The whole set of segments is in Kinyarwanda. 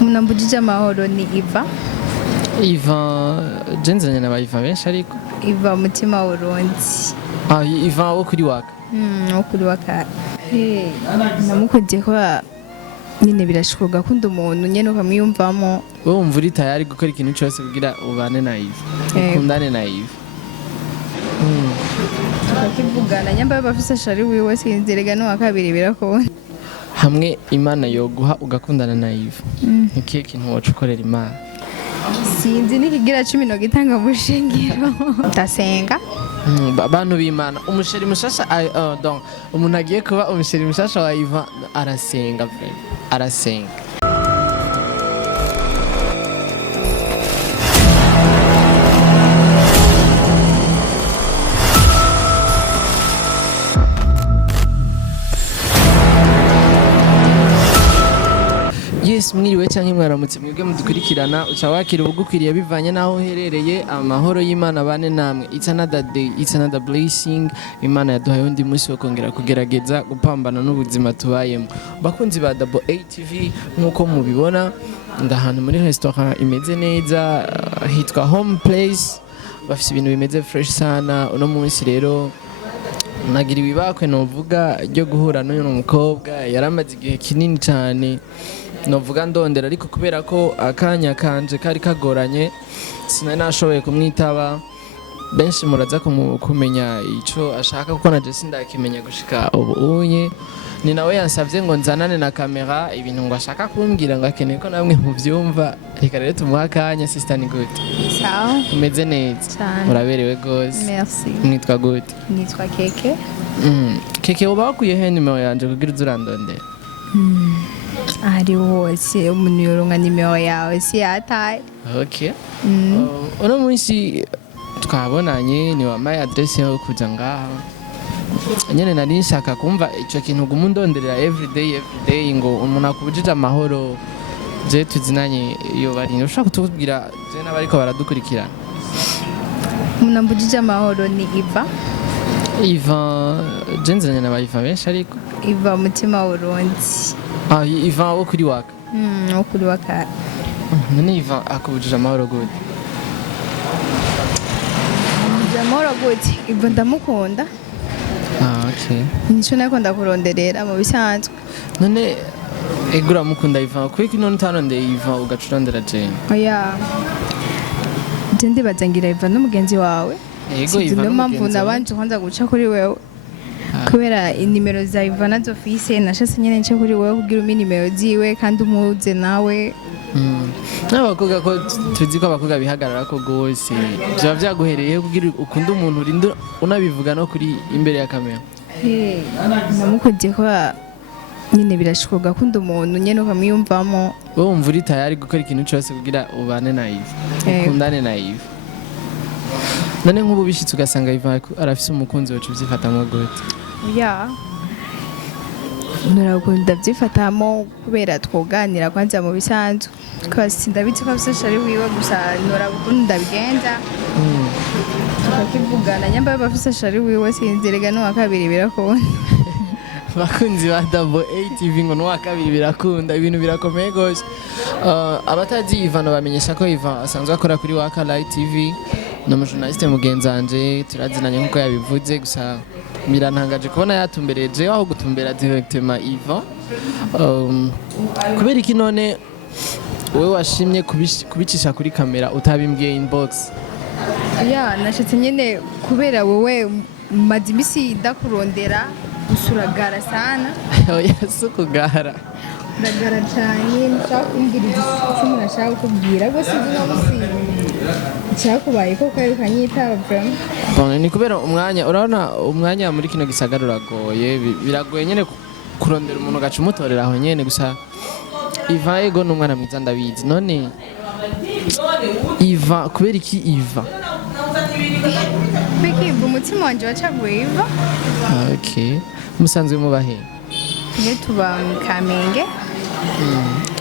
Munambujije amahoro ni Yvan jenzanye na Yvan benshi ariko Yvan mutima w'urundi. Yvan wo kuri waka. Wo kuri waka. Namukunze ko nyine birashoboka gukunda umuntu nyene ukamwiyumvamo. Wowe umva uri tayari gukora ikintu cyose kugira ubane na Yvan. Ukundane na Yvan. Tukakivugana nyamba bafise shari wiwe sinzirega no wakabiri birakubona. Hamwe Imana yoguha ugakundana na Yvan. Ikihe kintu woca ukorera Imana? Sinzi nikigira 10 no gitanga mu shengero. Ndasenga. Abantu b'Imana umusheri mushasha donc umuntu agiye kuba umusheri mushasha wa Yvan arasenga arasenga. Yes, mwiriwe canke mwaramutse mwebwe mudukurikirana uca wakira ubugukwiriye bivanye naho uherereye. Amahoro y'Imana bane namwe. It's another day, it's another blessing. Imana yaduhaye undi munsi wo kongera kugerageza gupambana n'ubuzima tubayemo. Bakunzi ba Double A TV nkuko mubibona ndahantu muri restaurant imeze neza hitwa Home Place. Bafise ibintu bimeze fresh sana. Uno munsi rero nagira ibibakwe novuga ryo guhura n'uyu mukobwa yaramaze igihe kinini cyane novuga ndondera, ariko kubera ko akanya kanje kari kagoranye sinari nashoboye kumwitaba. Benshi muraza kumenya ico ashaka kuko naje sindakimenya gushika ubunye. Ni nawe yansavye ngo nzanane na kamera ibintu ngo ashaka kumbwira ngo akeneye ko namwe muvyumva. Reka rero tumuha akanya. Sister ni gute? Sawa. Umeze neza? Muraberewe gose. Merci. Mwitwa gute? Nitwa Keke. Keke uba wakuye he nimero yanje kugira uzurandondera? Ari hose umuntu yoronka nimero yawe si yataye. Okay. Uno munsi twabonanye ni wampaye adresse yawe kuja ngaha. Nyene nari nshaka kumva ico kintu gumundonderera everyday ngo umuntu akubujije amahoro je tuzinanye iyo bari. Ushaka kutubwira je n'abariko baradukurikirana? Munambujije amahoro ni Yvan jenzanye na Yvan benshi ariko Yvan mutima w'urundi. Yvan wo kuri waka. Wo kuri waka. None Yvan akubujije amahoro gute? Amahoro gute? Yvan ndamukunda. Okay. Nico nakunda kuronderera mu bisanzwe. None egura mukunda Yvan kwiki none utarondeye Yvan ugacurondera Jane? Oya. Je ndibaza ngira Yvan n'umugenzi wawe. Yego Yvan niyo mpamvu nabanje kwanza guca kuri wewe. Kubera inimero za Yvan nazo fise nashase nyene nce kuri wewe kugira umi nimero ziwe kandi umuze nawe. N'abakobwa ko tuzi ko abakobwa bihagarara ko gose byaba byaguhereye kugira ukunda umuntu urinda unabivuga no kuri imbere ya kamera. Namukunze ko nyine birashoboka gukunda umuntu nyene ukamwiyumvamo. Wowe umva uri tayari gukora ikintu cyose kugira ubane na Yvan. Ukundane na Yvan. None nk'ubu bishitse ugasanga Yvan arafise umukunzi wacu byifatamo gute? Oya. Nurakunda byifatamo kubera twoganira kwanza mu bisanzwe. Kasi ndabitse ko afise shari wiwe gusa nurakunda bigenza. Tukakivugana nyamba bafise shari wiwe sinzirega no wakabiri birakubona. Bakunzi ba Double A TV ngo no wakabiri birakunda ibintu birakomeye gose. Abatazi Yvan bamenyesha ko Yvan asanzwe akora kuri Waka Live TV. No journaliste mugenzanje turazinanye nkuko yabivuze gusa mirantangaje kubona yatumbereje aho gutumbera directement Yvan. Kubera iki none wewe washimye kubicisha kuri kamera utabimbwiye inbox? Ya nashitse nyene kubera wewe maze imisi ndakurondera usuragara sana. Oya sukugara. Ndagara cyane nshaka kumbwira ikintu nashaka kubwira gose ndinamusiga. Cyakubaye ko kari kanyitaba vraiment. Bon ni kubera umwanya urabona umwanya muri kino gisagara uragoye biragoye nyene kurondera umuntu gaca umutorera aho nyene gusa Yvan ego n'umwana mwiza ndabizi. None Yvan kubera iki Yvan? Beki umutima wanje wacaguye Yvan. Okay. Musanzwe mubahe? Tujye tuba mu Kamenge.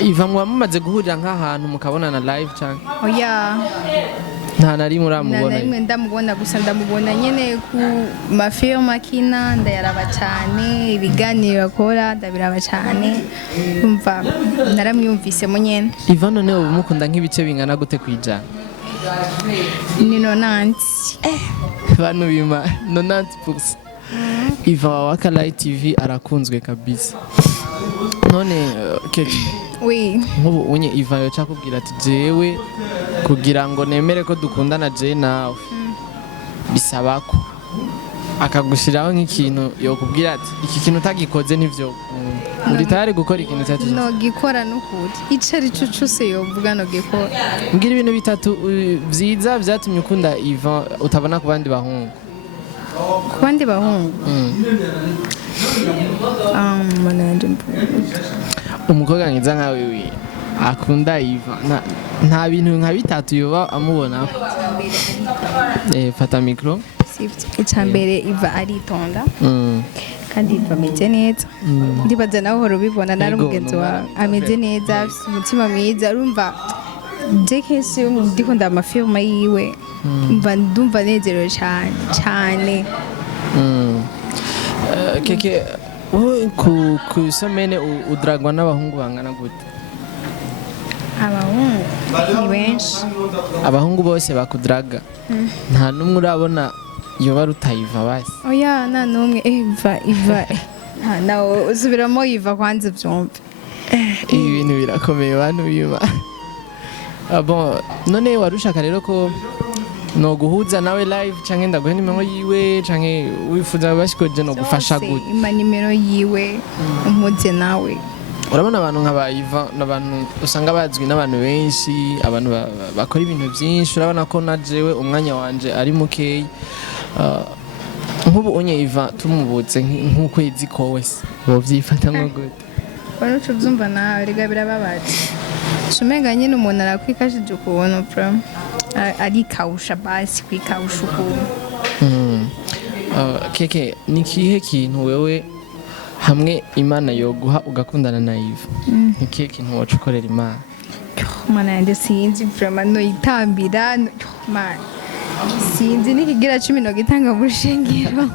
Yvan mumaze guhurira nk'ahantu mukabonana live cyane? Oya. nta na rimwe nta na uramubona rimwe ndamubona gusa ndamubona nyene ku mafilm akina ndayaraba cyane ibiganiro akora ndabiraba cyane umva naramwumvisemo nyene Ivan none ubu mukunda nk'ibice bingana gute kwijana ni 90 bantu bima 90%. Ivan wa Waka Live TV arakunzwe kabisa. None keke oui nk'ubu unye Ivan yo cakubwira ati jewe kugira ngo nemere ko dukundana je nawe bisaba ko akagushiraho nk'ikintu yokubwira ati iki kintu utagikoze nivyo uri tayari gukora ikintu cyatuje no gikora n'ukuri icari cyo cyose yovuga no gikora mbwira ibintu bitatu vyiza vyatumye ukunda Ivan utabona ku bandi bahungu ku bandi bahungu mananje umukobwa mwiza nkawe we akunda Ivan nta bintu nka bitatu yoba amubona fata micro icambere Iva aritonda kandi Iva ameze neza ndibaza nawe uhora ubibona nari umugenzi wawe ameze neza afite umutima mwiza urumva jekesi ndikunda amafilma yiwe ndumva nezerewe cyane cyane keke wowe ku somene udragwa n'abahungu bangana gute abahungu ni benshi abahungu bose bakudraga nta n'umwe urabona yoba rutayiva basi oya nta n'umwe Iva nawe usubiramo Iva kwanza byumve ibi bintu birakomeye bantu bima bon none warushaka rero ko no guhuza nawe live canke ndaguhe nimero yiwe canke wifuza bashikoje no gufasha gute ima nimero yiwe umuze nawe urabona abantu nk'aba Ivan n'abantu usanga bazwi n'abantu benshi abantu bakora ibintu byinshi urabona ko na jewe umwanya wanje ari mukeyi nk'ubu unye Ivan tumubutse nk'ukwezi kose bovyifata nko gute bano cyuzumva nawe riga birababaje shumenga nyine umuntu arakwikashije ukuntu from arikawusha basi kwikawusha ukuntu keke ni kihe kintu wewe hamwe Imana yoguha ugakundana na Iva ni kihe kintu wacu ukorera Imana mana yanjye sinzi vraiment no itambira man sinzi nikigira 10 no gitanga mu shengero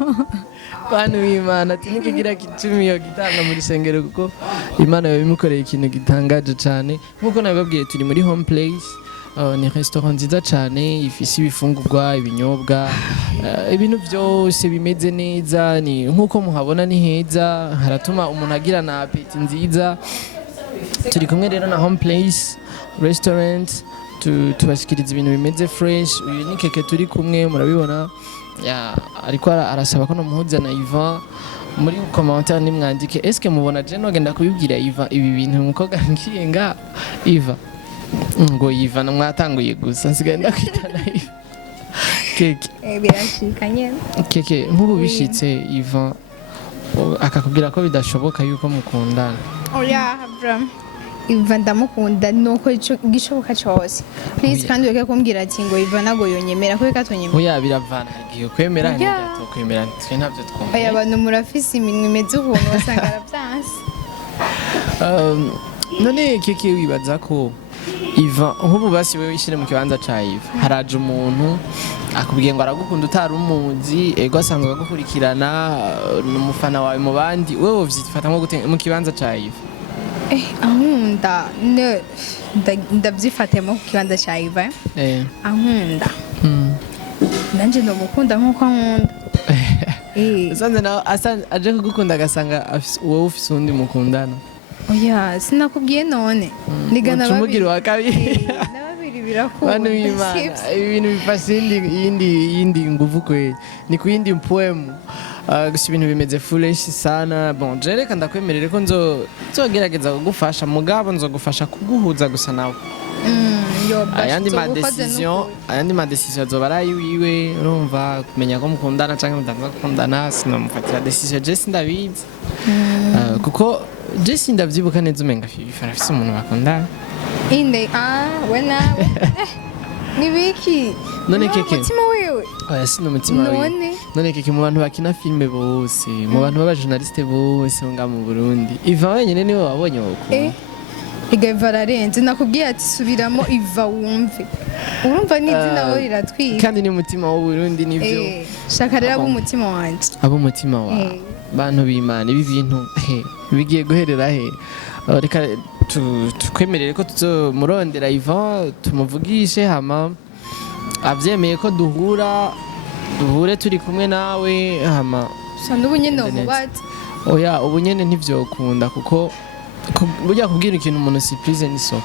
bantu b'Imana ati nikigira 10 yo gitanga muri shengero kuko Imana yabimukoreye ikintu gitangaje cyane nkuko nabibabwiye turi muri home place ni restaurant nziza cyane ifise ibifungurwa ibinyobwa ibintu byose bimeze neza ni nkuko muhabona ni heza haratuma umuntu agira na apeti nziza turi kumwe rero na home place restaurant tubashikiriza ibintu bimeze fresh uyu ni keke turi kumwe murabibona ariko arasaba ko nomuhuza na Ivan muri commentaire nimwandike est-ce que mubona je nogenda kubibwira Ivan ibi bintu umukobwa ngiye nga Ivan ngo Ivan mwatanguye gusa nsigaye ndakwitana Ivan keke birashika nyene keke nk'ubu bishitse Ivan akakubwira ko bidashoboka yuko mukundana oya Abraham Iva ndamukunda nuko gishoboka cyose please kandi weke kumbwira ati ngo Iva nago yonyemera ko reka tonyemera oya biravana igihe kwemera n'ibyo kwemera twe ntabyo twumva aya bantu murafise iminwe imeze ukuntu basanga aravyanse none keke wibaza ko Iva nk'ubu basi wewe ishire mu kibanza ca Iva haraje umuntu akubwiye ngo aragukunda utari umuzi ego asanzwe agukurikirana n'umufana wawe mu bandi wewe uvyifata nko gute mu kibanza ca Iva ankunda ndabyifatemo ku kibanza cya Iva ankunda nanjye ndamukunda nk'uko ankunda usanze nawe aje kugukunda agasanga wowe ufise uwundi mukundana oya sinakubwiye none nigana babiri wa kabiri na babiri birakunda bano b'Imana ibintu bifashe yindi nguvu kweli ni ku yindi poem gusa ibintu bimeze foolish sana bon je reka ndakwemerere ko nzogerageza kugufasha mugabo nzogufasha kuguhuza gusa nawe ayandi ma decision azoba ari wiwe urumva kumenya ko mukundana canke mutanza gukundana sinomufatira decision je sindabizi kuko je sindavyibuka neza umenga afise umuntu bakundana inde wenawe nibiki none keke umutima wiwe oya sino umutima wiwe none keke mu bantu bakina filme bose mu bantu b'abajournaliste bose nga mu Burundi Ivan wenyene niwe wabonye woko igaiva ararenze nakubwiye ati subiramo iva wumve urumva n'izina wowe riratwika kandi ni umutima w'Uburundi nivyo shaka rero ab'umutima wanje ab'umutima wawe bantu b'Imana ibi bintu bigiye guherera he reka tukwemerere ko tuzomurondera Ivan tumuvugishe hama avyemeye ko duhure turi kumwe nawe hama sanda ubunyene umubaza oya ubunyene ntivyokunda kuko burya kubwira ikintu umuntu surprise ni so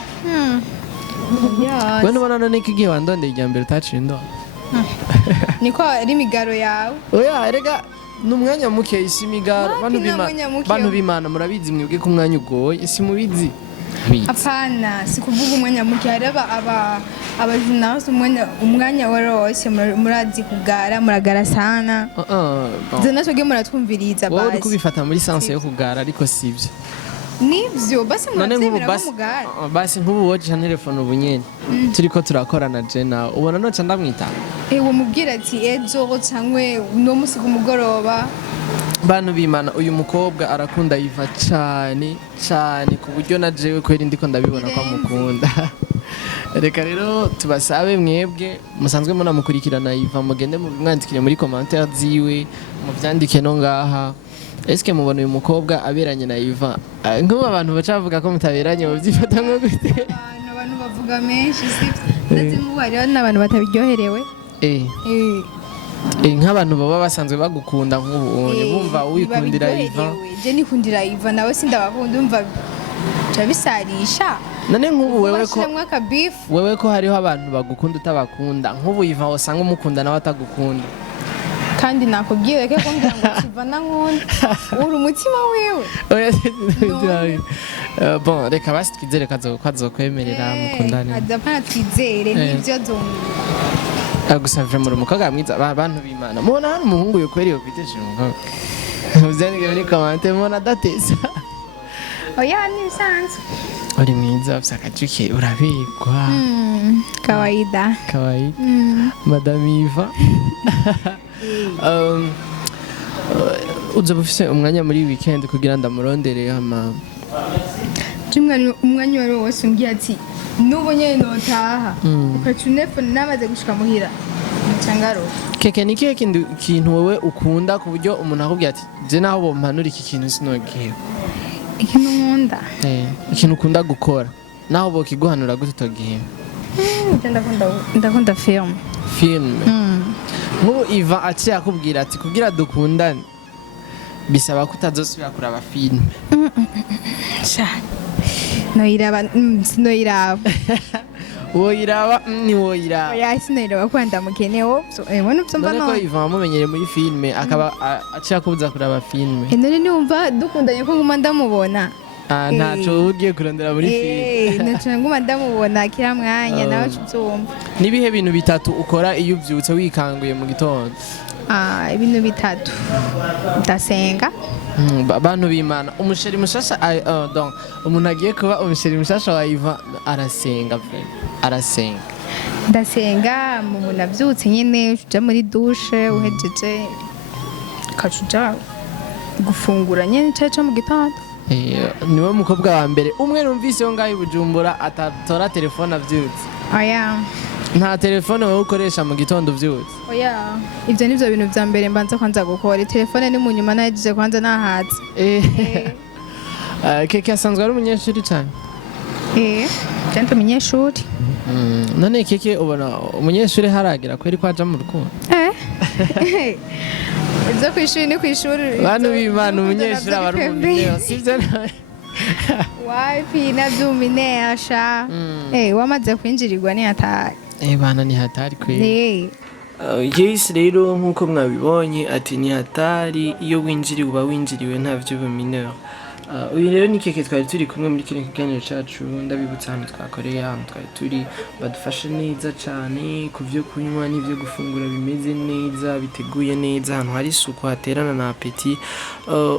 yes Bueno bana niki gihe wandonde ijambere utaciye ndo niko ari imigaro yawe oya rega numwanya muke isi migaro bantu b'Imana murabizi mwebwe ko umwanya ugoye si mubizi apana sikuvuga umwanya muke hari abajurnaliste umwanya warose murazi kugara muragara sana zena cyo muratwumviriza basi wowe kubifata muri sense yo kugara ariko sivyo nivyo basi muratemera mugara basi nk'ubu woje na telefone ubunyene turiko turakorana je nawe ubona noca ndamwita ewe mubwira ati ejo cyangwe no musi ku mugoroba bantu b'Imana uyu mukobwa arakunda Iva cyane ku buryo na jewe kweri ndiko ndabibona ko amukunda reka rero tubasabe mwebwe musanzwe munamukurikirana Iva mugende mwandikire muri commentaire ziwe muvyandike no ngaha eske mubona uyu mukobwa aberanye na Iva nk'ubu abantu bacavuga ko mutaberanye bavyifata nko gute abantu bavuga menshi ndetse mu bari n'abantu batabiryoherewe nk'abantu baba basanzwe bagukunda nk'ubu bumva wikundira Iva je nikundira Iva nawe sindabakunda umva cabisarisha none nk'ubu wewe ko hariho abantu bagukunda utabakunda nk'ubu Iva wasanga umukunda nawe atagukunda kandi nakubwiye ko kumbwira ngo kivana nkunda uri umutima wiwe bon reka basi twizere ko azokwemerera mukundane adapana twizere nivyo agusavye muri umukobwa mwiza abantu b'Imana mubona hano umuhungu yo kweri yofiteje umukobwa uvyandike muri comment mubona dateza oya ni bisanzwe uri mwiza ufise akajuke urabigwa kawaida madame Iva uzoba ufise umwanya muri weekend kugira ndamurondere hama umwanya wari wose umbwiye ati n'ubonye notaha ukaca unefone namaze gushika muhira mucangaro keke ni kihe kintu wowe ukunda ku buryo umuntu akubwira ati je naho bompanura iki kintu sinogihewe ikintu nkunda ikintu ukunda gukora naho bokiguhanura gute utogihewe ndakunda film nk'ubu Iva aciye akubwira ati kugira dukundane bisaba ko utazosubira kuraba filime sinoyiraba woyiraba ntiwoyiraba oya sinoyiraba kuba ndamukenewe ubona uvyo mba none ko Iva wamumenyere muri filime akaba aciye akubuza kuraba filime none niwumva dukundanye ko nguma ndamubona ntaco ugiye kurondera muri filime ntaco nguma ndamubona kira mwanya nawe uvyumva nibihe bintu bitatu ukora iyo uvyutse wikanguye mu gitondo ibintu bitatu ndasenga abantu b'Imana umusheri mushasha donc umuntu agiye kuba umusheri mushasha wa Iva arasenga ndasenga umuntu avyutse nyene uja muri douche uhejeje kacuja gufungura nyene cyaca mu gitondo niwe mukobwa wa mbere umwe numvise ngaho i Bujumbura atatora telefone avyutse oya nta telefone wowe ukoresha mu gitondo uvyutse oya ivyo nivyo bintu vya mbere mbanza kwanza gukora telefone ni mu nyuma nahejeje kwanza nahaze keke asanzwe ari umunyeshuri cyane cyane umunyeshuri none keke ubona umunyeshuri haragira kweri ko aja mu rukundo ibyo kwishuri ni kwishuri bantu b'Imana umunyeshuri aba ari umuntu sivyo wapi navyuminesha wamaze kwinjirirwa ni hatari bana ni hatari kweri yes rero nkuko mwabibonye ati ni hatari iyo winjiriwe uba winjiriwe nta vy'ubumineur uyu rero ni keke twari turi kumwe muri kino kiganiro cacu ndabibutsa hano twakoreye hano twari turi badufashe neza cane ku vyo kunywa n'ivyo gufungura bimeze neza biteguye neza ahantu hari isuku haterana na apeti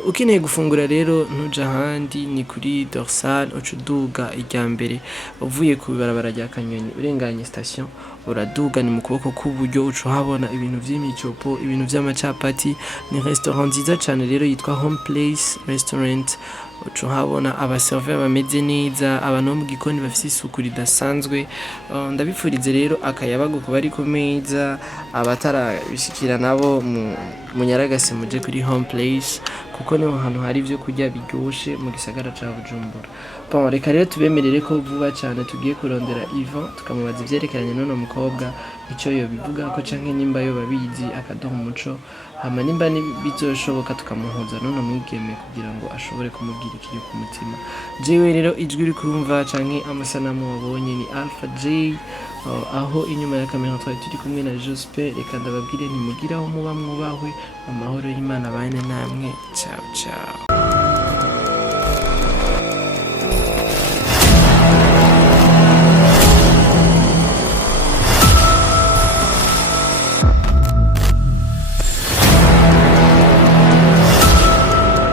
ukeneye gufungura rero ntuja handi ni kuri dorsal ucuduga irya mbere uvuye ku barabara rya Kanyoni urenganye station uraduga ni mu kuboko k'uburyo uca uhabona ibintu vy'imicopo ibintu vy'amacapati ni restaurant nziza cane rero yitwa Home Place Restaurant ucu habona abaservice bameze neza, abantu bo mu gikoni bafite isuku ridasanzwe. Ndabifurize rero akayabago kuba ari ku meza, abatarabishikira nabo mu Nyaragase muje kuri home place kuko niho hantu hari ibyo kurya biryoshe mu gisagara ca Bujumbura. Bon, reka rero tubemerere ko vuba cyane tugiye kurondera Yvan tukamubaza ivyerekeranye n'uno mukobwa icyo yo bivuga ko canke nimba yo babizi akaduha umuco, hama nimba bizoshoboka tukamuhuza n'uno mwigeme kugira ngo ashobore kumubwira ikiri ku mutima. Jewe rero ijwi uri kumva canke amasanamu wabonye ni Alpha J, aho inyuma ya kamera twari turi kumwe na Jospe. Reka ndababwire ntimugire aho muba mwubahwe, amahoro y'Imana bane namwe. Ciao ciao.